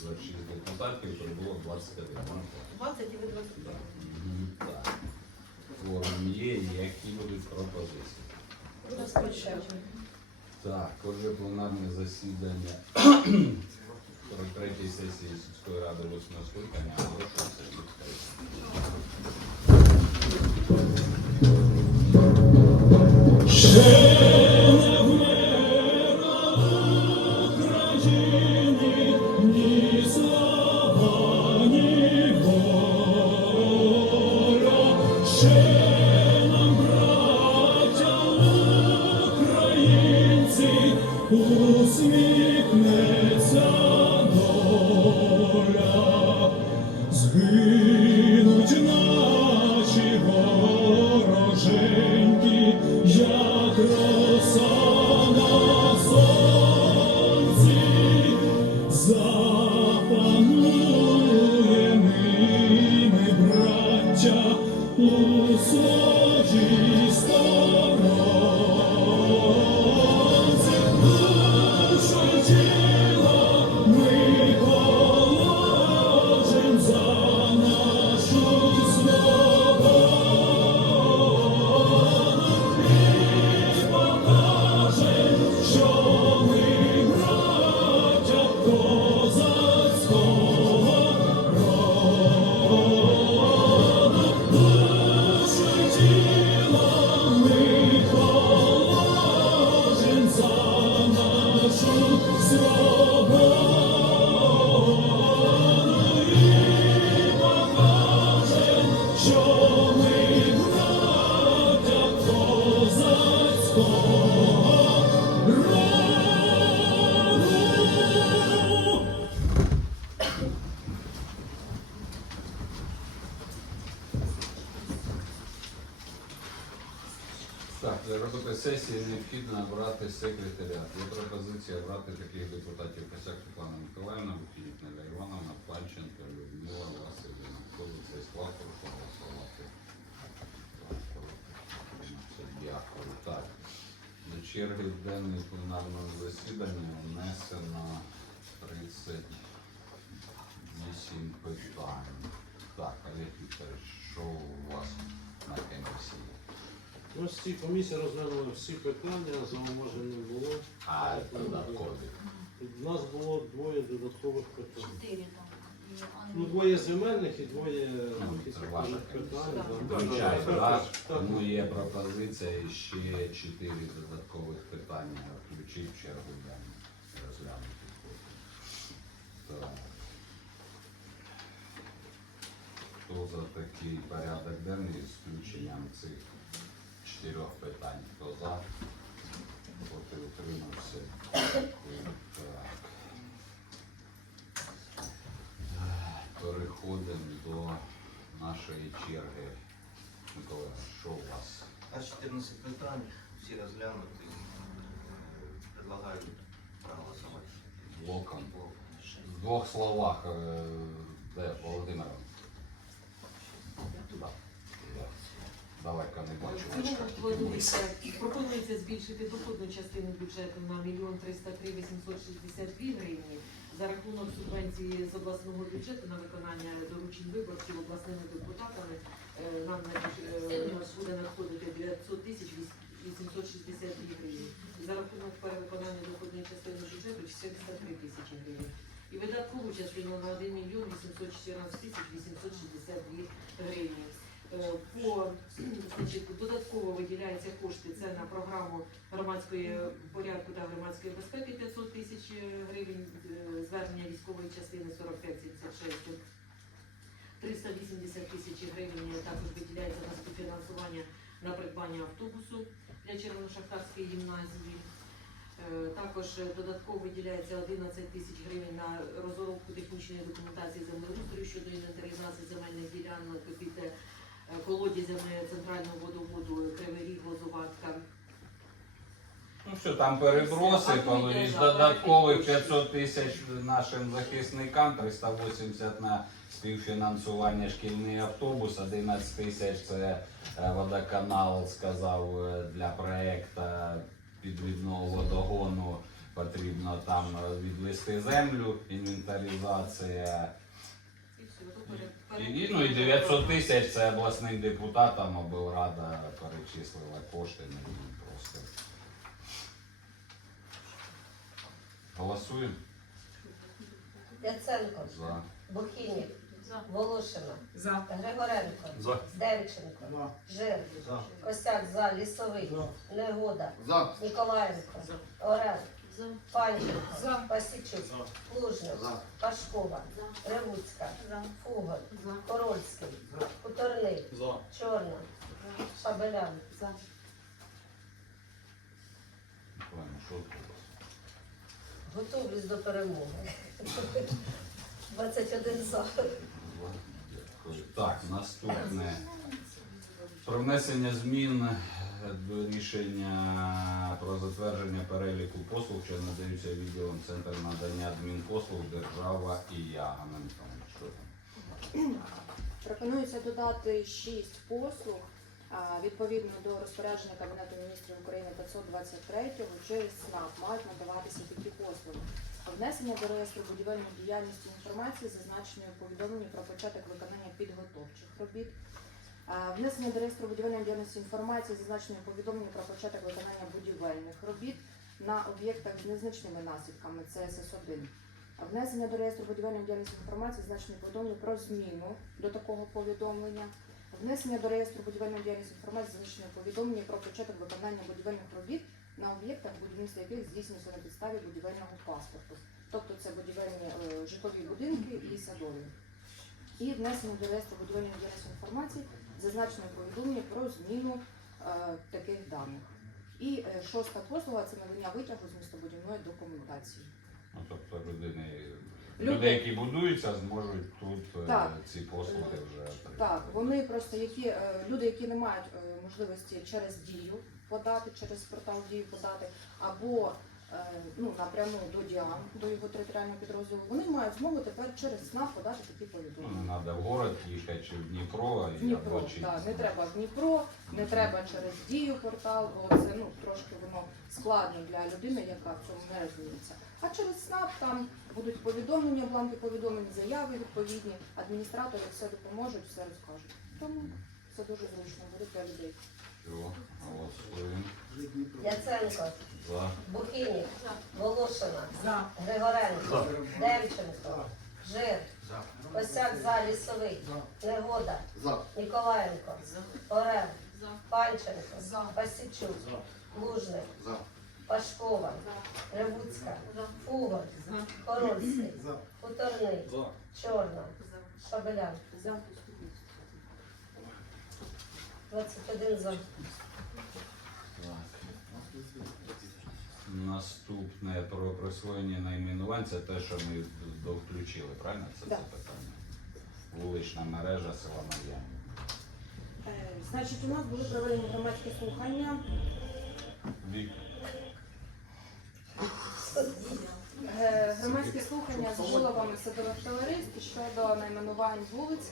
26 депутатів, прибуло 21. 20 і ви 25. Так. Форум є, які будуть пропозиції. Так, отже, пленарне засідання 43-ї сесії сільської ради 8 скликання оголошується відкритим. Os Так, для роботи сесії необхідно обрати секретаріат. Є пропозиція обрати таких депутатів Косяк Світлана Миколаївна, Бухінік Неля Івановна, Панченко, Людмила Васильівна. Хто за цей склад прошу голосувати. Дякую. Так. До черги денної пленарного засідання внесено 38 питань. Так, Олег Вікторович, що у вас на комісії? Ось ці комісії розглянули всі питання, зауважень не було. А додаткові. У нас було двоє додаткових питань. Чотири там. Ну, двоє земельних і двоє Ну, якихось ваша питань. да. Включай, Так, так? так. Тому є пропозиція і ще чотири додаткових питання включити в чергу денну, розглянути. Так. Хто за такий порядок денний з включенням цих чотирьох питань? Хто за? Проти утримався? Так. Переходимо до нашої черги. Микола, що у вас? Аж 14 питань, всі розглянуті. Предлагаю проголосувати. Блоком. В двох словах, е, де Володимир? Туди. Туди. Далеко не бачу. В цілому планується, пропонується збільшити доходну частину бюджету на 1 303 862 гривні за рахунок субвенції з обласного бюджету на виконання доручень виборців обласними депутатами. Е, Нам е, у буде надходити 900 тисяч 862 гривні. За рахунок перевиконання доходної частини бюджету 403 тисячі гривень. І видаткову частину на 1 мільйон 814 тисяч 862 гривні. Е, По значить, додатково виділяються кошти. Це на програму громадської порядку та громадської безпеки 500 тисяч гривень, е, звернення військової частини 4576. 380 тисяч гривень також виділяється на співфінансування на придбання автобусу для Червоношахтарської гімназії. Е, Також додатково виділяється 11 тисяч гривень на розробку технічної документації землеустрою щодо інвентаризації земельних ділянок під е, колодязями центрального водоводу Кривий Ріг, Лозуватка. Ну що, там перебросипало А із додаткових 500 тисяч нашим захисникам, 380 на співфінансування шкільний автобус, 11 тисяч це е, водоканал сказав е, для проекту підвідного водогону потрібно. там е, відвести землю, інвентаризація. І все, І, ну і 900 тисяч це обласним депутатам облрада перечислила кошти на їм просто. Голосуємо. Яценко, за. Бухінік, За. Волошина, За. Григоренко, За. Демченко, Жир, За. Косяк за, Лісовий, Негода, За. Ніколаєнко, Орел, За. Пасічук, Лужник, Пашкова, Ревуцька, Фугор, Корольський, Хуторний. Чорна, Шабелян, готовлюсь до перемоги. 21 за. Так, наступне. Про внесення змін рішення про затвердження переліку послуг, що надаються відділом Центру надання адмінпослуг Держава і я. Що там? Пропонується додати 6 послуг відповідно до розпорядження Кабінету міністрів України 523 через СНАП мають надаватися такі послуги. Внесення до реєстру будівельної діяльності інформації, зазначеної повідомленні про початок виконання підготовчих робіт. А, Внесення до реєстру будівельної діяльності інформації, зазначеної у повідомленні про початок виконання будівельних робіт на об'єктах з незначними наслідками це СС1. Внесення до реєстру будівельної діяльності інформації, зазначеної у повідомленні про зміну до такого повідомлення. Внесення до реєстру будівельної діяльності інформації, зазначеної у повідомленні про початок виконання будівельних робіт на об'єктах, будівництва яких здійснюється на підставі будівельного паспорту. Тобто це будівельні е, житлові будинки і садові. І внесення до реєстру будівельної діяльності інформації, зазначеної у повідомленні про зміну е, таких даних. І е, шоста послуга це надання витягу з містобудівної документації. Ну, тобто людини, Люди- люди, які будуються, зможуть тут е, Так. ці послуги вже. Так, вони просто які люди, які не мають можливості через дію подати, через портал дію подати, або ну напряму до ДІАН, до його територіального підрозділу, вони мають змогу тепер через СНАП подати такі Ну, повідомлення. не треба в город їхати чи в Дніпро, і Дніпро, або чи- так, не треба в Дніпро, не треба через дію портал, бо це ну трошки воно складно для людини, яка в цьому не розуміється. А через СНАП там будуть повідомлення, бланки повідомлень, заяви відповідні, адміністратори все допоможуть, все розкажуть. Тому це дуже зручно буде для людей. Все, голосуємо Яценко, за. Бухінік, Волошина, За. Григоренко, Демченко, Жир, За. Косяк за, Лісовий, Негода, За. Ніколаєнко, За. Орел, За. Панченко, За. Пасічук, Лужник, За. Пашкова, Ревуцька, За. Фугор, За. Корольський, За. Хуторний, За. Чорна, За. Шабелян. За. 21 за. Наступне про присвоєння найменувань це те, що ми довключили, правильно? Це, Так. це питання. Вулична мережа села Мар'яні. Е, Значить, у нас були проведені громадські слухання. Вік. Е, Громадські слухання з головами садових товариств щодо найменувань вулиць,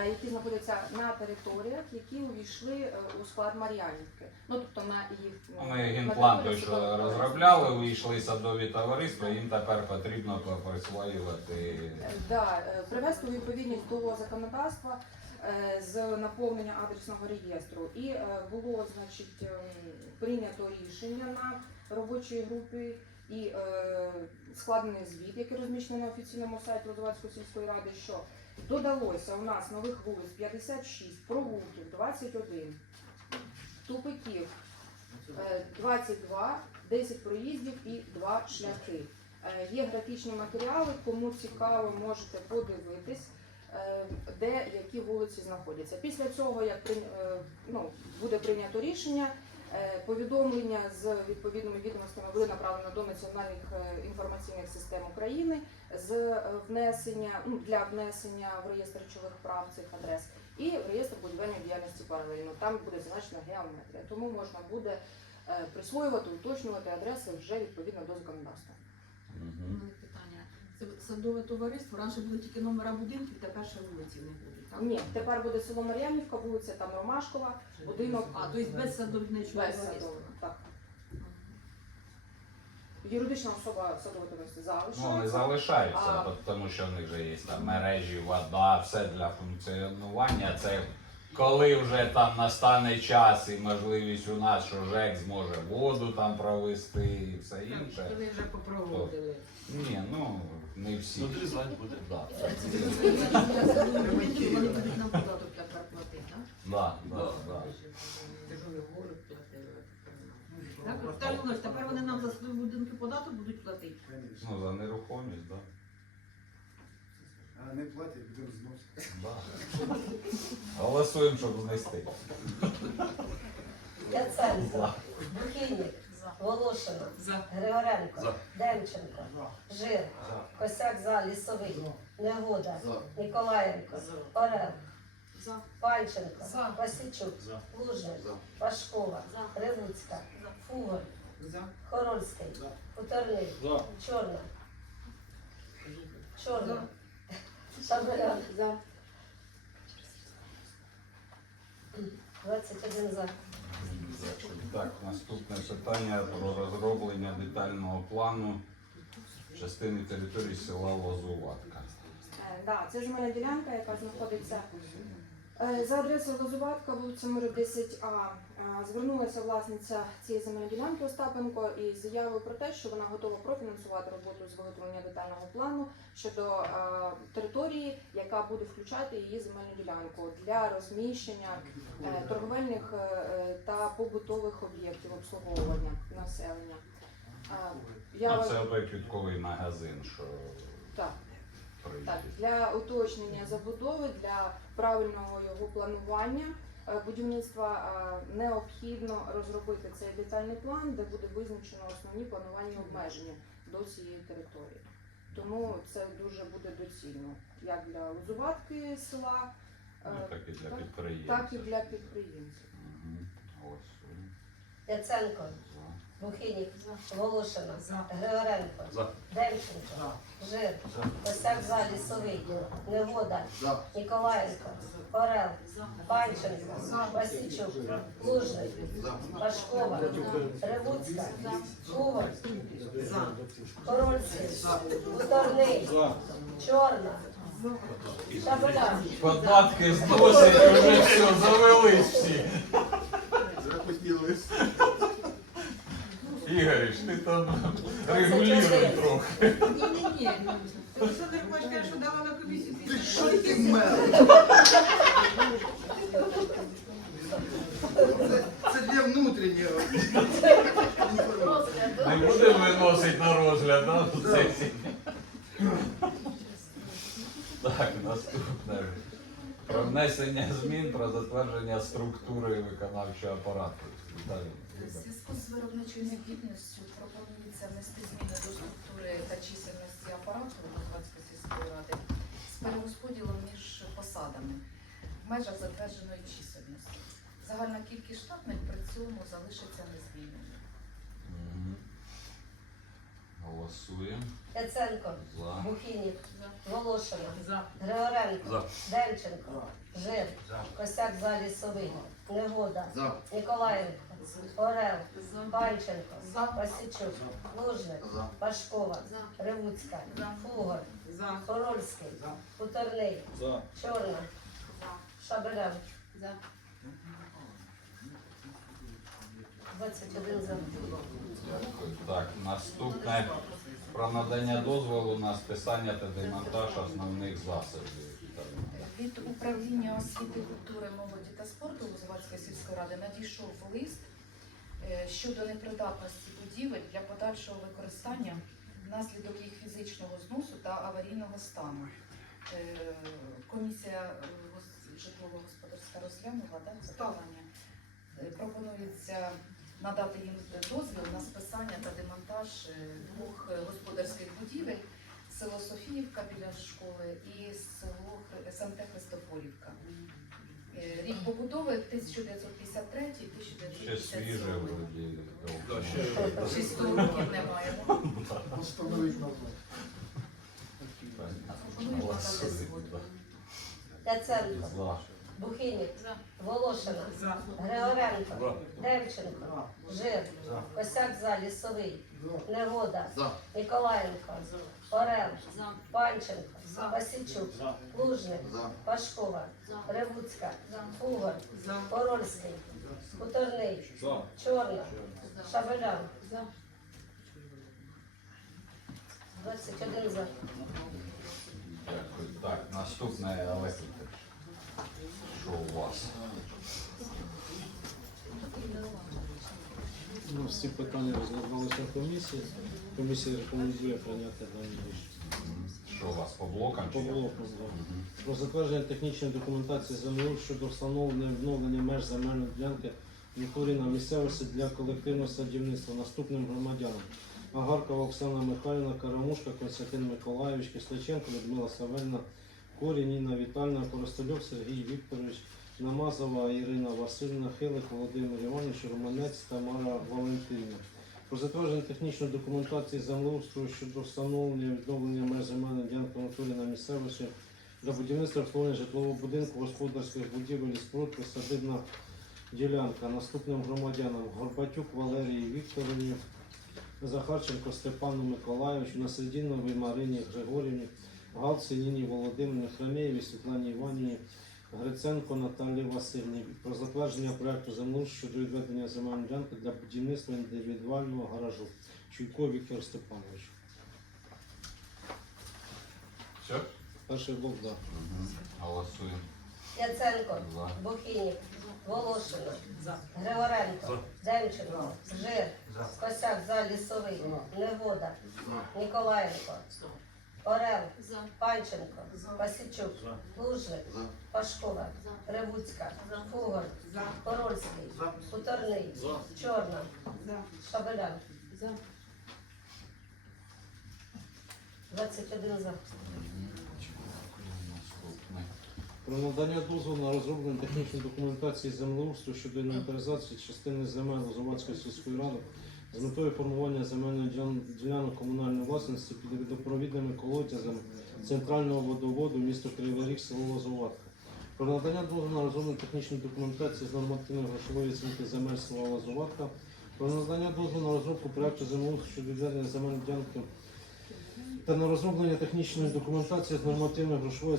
е, які знаходяться на територіях, які увійшли е, у склад Мар'янівки. Ну тобто на їх Ми генплан товариств. розробляли, вийшли садові товариства, їм тепер потрібно присвоювати. Е, Да, привести у відповідність до законодавства з наповнення адресного реєстру. І було значить ем, прийнято рішення на робочій групі і е, складений звіт, який розміщений на офіційному сайті Лозовацької сільської ради, що додалося у нас нових вулиць 56, провулків 21, тупиків Е, 22, 10 проїздів і 2 шляхи. Е, Є графічні матеріали, кому цікаво, можете подивитись, е, де які вулиці знаходяться. Після цього, як е, ну, буде прийнято рішення, е, повідомлення з відповідними відомостями буде направлено до національних е, інформаційних систем України з е, внесення ну, для внесення в реєстр речових прав цих адрес і в реєстр будівельної діяльності паралельно. Там буде зазначена геометрія, тому можна буде е, присвоювати, уточнювати адреси вже відповідно до законодавства. Садове товариство. Раніше були тільки номера будинків, тепер ще вулиці не будуть. Так? Ні, тепер буде село Мар'янівка, вулиця там Ромашкова, будинок А, тобто без садовничого без товариства. Так. Юридична особа садового товариства Ну, вони залишається. залишаються, А- тому що в них вже є там мережі, вода, все для функціонування. Це коли вже там настане час і можливість у нас, що ЖЕК зможе воду там провести і все інше. Вони вже попроводили. Ні, ну не всі. Ну, ти знань буде. Да. Вони будуть нам податок тепер платити, так? Да, да, да. Так, Віталій Іванович, тепер вони нам за свої будинки податок будуть платити. Ну, за нерухомість, да. А не платять, будемо зносити. да. Голосуємо, щоб знести. Яценко, Бухінік, Волошина, Григоренко, Демченко, Жир, Косяк за, Лісовий, Негода, Ніколаєнко, Орел, За. Панченко, За. Васильчук, За. Лужник, За. Пашкова, Ревуцька, Фугор, Хорольський, Хуторний, За. Чорна, Чорна, Шабелян, За. 21 за. Так, наступне питання про розроблення детального плану частини території села Лозуватка. Так, Да, це земельна ділянка, яка знаходиться е, за адресою Лозуватка, вулиця Миру 10А. Е, Звернулася власниця цієї земельної ділянки Остапенко із заявою про те, що вона готова профінансувати роботу з виготовлення детального плану щодо е, території, яка буде включати її земельну ділянку для розміщення е, торговельних е, е, та побутових об'єктів обслуговування населення. Е, Я вас- це той квітковий магазин, що так. Так, для уточнення забудови, для правильного його планування е, будівництва е, необхідно розробити цей детальний план, де буде визначено основні планувальні обмеження до цієї території. Тому це дуже буде доцільно як для Лозуватки села, е, Ну, так і для так, підприємців. так і для підприємців. Мгм. Голосуємо. Яценко, За. Волошина, Григоренко, Демченко, Жир, Косяк за, Лісовий, Негода, Ніколаєнко, Орел, Панченко, Васильчук, Лужник, Пашкова, Ревуцька, Фугор, Корольський, Хуторний, Чорна, Податки зносять, вже все, завелись всі. Захотілось. Ігоріш, ти там регулюй трохи. Ні-ні-ні. Олександр Квач каже, що давала комісію Ти що ти мер? Це, це для внутрішнього. Не будемо виносити на розгляд, да, на сесії. Так, наступне. Про внесення змін про затвердження структури виконавчого апарату. Віталій. У зв'язку з виробничою необхідністю пропонується внести зміни до структури та чисельності апарату Луганської сільської ради з перерозподілом між посадами в межах затвердженої чисельності. Загальна кількість штатних при цьому залишиться незмінною. Мгм. Голосуємо. Яценко, За. Бухінік, Волошина, За. Григоренко, Демченко, Жир, Косяк за, Лісовий, Негода, За. Ніколаєнко, Орел, Панченко, Васильчук, Лужник, Пашкова, Ревуцька, Фугор. Хорольський, Хуторний. Чорна, Шабелян. 21 за. Дякую. Так, наступне про надання дозволу на списання та демонтаж основних засобів. Від управління освіти, культури, молоді та спорту Лозувацької сільської ради надійшов лист е, щодо непридатності будівель для подальшого використання внаслідок їх фізичного зносу та аварійного стану. Е, Комісія е, гос- житлово-господарська розглянула питання. Е, Пропонується надати їм дозвіл на списання та демонтаж е, двох е, господарських будівель село Софіївка біля школи і село СМТ Христофорівка. Е, Рік побудови 1953 Ще свіже 1957. вроді. Да, ще Ще 100 років немає. Постановить. Яценко, За. Бухінік, Волошина, Григоренко, Демченко, Жир, Косяк за, Лісовий, Негода. Ніколаєнко, Орел, Панченко, Васильчук, Лужник, Пашкова, Ревуцька, Фугор, Порольський, Хуторний, Чорна, Шабелян. 21 за. Дякую. Так, наступне Олег. Що у вас? Ну, всі питання розглядалися в комісії. Комісія рекомендує прийняти дані рішення. Що у вас по блокам? По блоку, да. Про затвердження технічної документації землі щодо встановлення і відновлення меж земельної ділянки в на місцевості для колективного садівництва наступним громадянам. Агаркова Оксана Михайлівна, Карамушка, Константин Миколайович, Кисличенко, Людмила Савельна, Корі, Ніна Вітальна, Коростольов, Сергій Вікторович, Намазова Ірина Васильівна, Хилик, Володимир Іванович, Романець, Тамара Валентинівна. Про затвердження технічної документації землеустрою щодо встановлення відновлення меж земельної ділянки натурі на місцевості для будівництва обслуговування житлового будинку, господарських будівель і присадибна ділянка наступним громадянам Горбатюк Валерії Вікторовні, Захарченко Степану Миколайовичу, Наседіновій Марині Григорівні, Галці Ніні Володимирівні, Храмєєвій Світлані Іванівні, Гриценко Наталії Васильівні про затвердження проекту землі щодо відведення земельної ділянки для будівництва індивідуального гаражу. Чуйко Віктор Степанович. Все? Перший блок, да. Угу. Голосуємо. Яценко, За. Бухінік, Волошина, Григоренко, Демченко, Жир, Косяк, за лісовий, Негода, Ніколаєнко, Орел, Панченко, Васильчук, Лужник, Пашкова, Ревуцька, Фугор, Порольський, Хуторний, Чорна, Шабелян. 21 за. Про надання дозволу на розроблення технічної документації землеустрою щодо інвентаризації частини земель Лозовацької сільської ради з метою формування земельної ділянок комунальної власності під водопровідними колодязями центрального водоводу місто Кривий Ріг, село Лозоватка. Про надання дозволу на розробну технічну документацію з нормативної грошової оцінки земель села Лозоватка. Про надання дозволу на розробку проекту землеустрою щодо відведення земельної ділянки та на розроблення технічної документації з нормативної грошової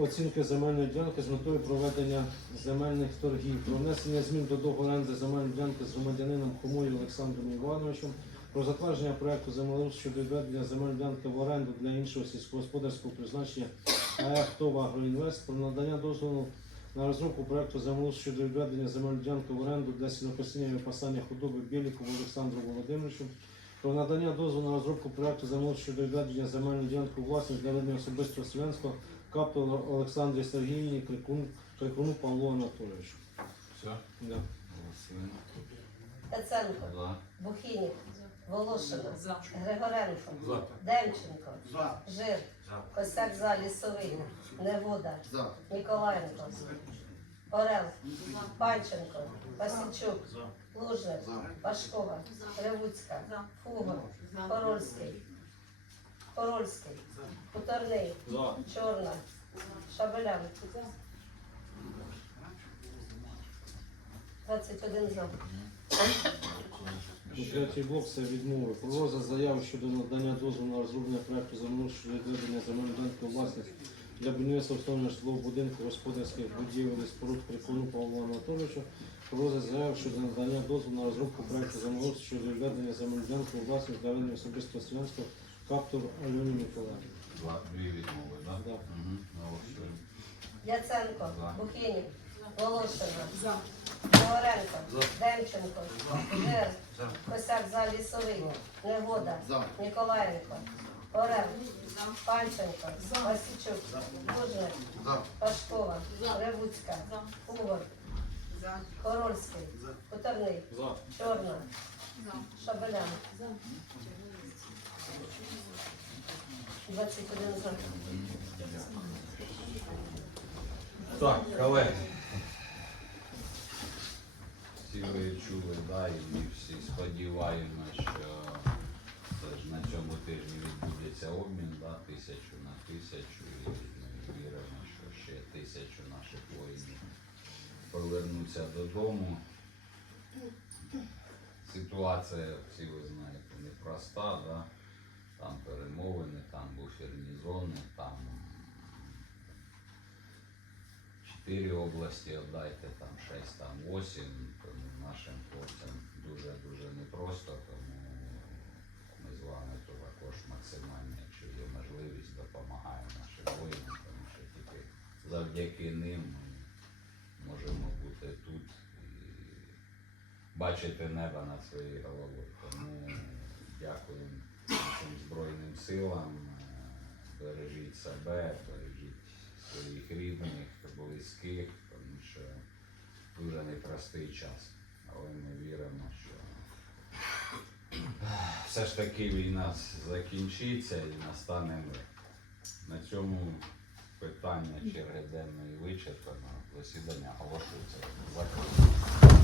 оцінки земельної ділянки з метою проведення земельних торгів, про внесення змін до договору оренди земельної ділянки з громадянином Хомою Олександром Івановичем, про затвердження проекту землеустрою щодо відведення земельної ділянки в оренду для іншого сільськогосподарського призначення АЕ «ТОВ Агроінвест, про надання дозволу на розробку проекту землеустрою щодо відведення земельної ділянки в оренду для сінокосіння і випасання худоби Білікову Олександру Володимировичу, про надання дозволу на розробку проекту замов щодо відведення земельної ділянки власність для ведення особистого селянства Капту Олександрі Сергіївні Крикун, Крикуну Павлу Анатолійовичу. Все? Да. Голосуємо. Яценко, За. Бухінік, Волошина, За. Григоренко, За. Демченко, За. Жир, Косяк за лісовий, Негода, За. Ніколаєнко, Орел, Панченко, Васильчук, Лужник, За. Пашкова, Ревуцька, Фугор, Порольський, Порольський, Хуторний, Чорна, Шабелян. 21 за. Третій блок це відмови. Про розгляд заяви щодо надання дозволу на розроблення проекту землі щодо відведення земельної власність для будівництва обслуговування житлового будинку, господарських будівель і споруд Крикуну Павлу Анатолійовичу. Про розгляд заяви щодо надання дозволу на розробку проекту землі щодо відведення земельної ділянки у власність для особистого селянства Каптур Альоні Миколаївні. Два. Дві відмови, так? Да. Угу. Голосуємо. Яценко, За. Бухінік, Волошина, За. Григоренко, Демченко, Жир, Косяк за лісовий, Негода, За. Ніколаєнко, Орел, Панченко, Васичук, Лужник, За. Пашкова, Ревуцька, Фугор, Хорольський, Хуторний, Чорна, Шабелян. 21 за. Так, колеги. Всі ви чули, да, і ми всі сподіваємося, що це ж на цьому тижні відбудеться обмін, да, тисячу на тисячу, і ми віримо, що ще тисячу наших воїнів повернуться додому. ситуація, всі ви знаєте, непроста, да? там перемовини, там буферні зони, там чотири області віддайте, там шість, там вісім, тому нашим хлопцям дуже-дуже непросто, тому ми з вами також максимально, якщо є можливість, допомагаємо нашим воїнам, тому що тільки завдяки ним можемо бути тут і бачити небо над своєю головою. Тому дякуємо нашим Збройним силам, бережіть себе, бережіть своїх рідних, близьких, тому що дуже непростий час. Але ми віримо, що все ж таки війна закінчиться і настане мир. На цьому питання черги денної вичерпано. Засідання оголошується закритим.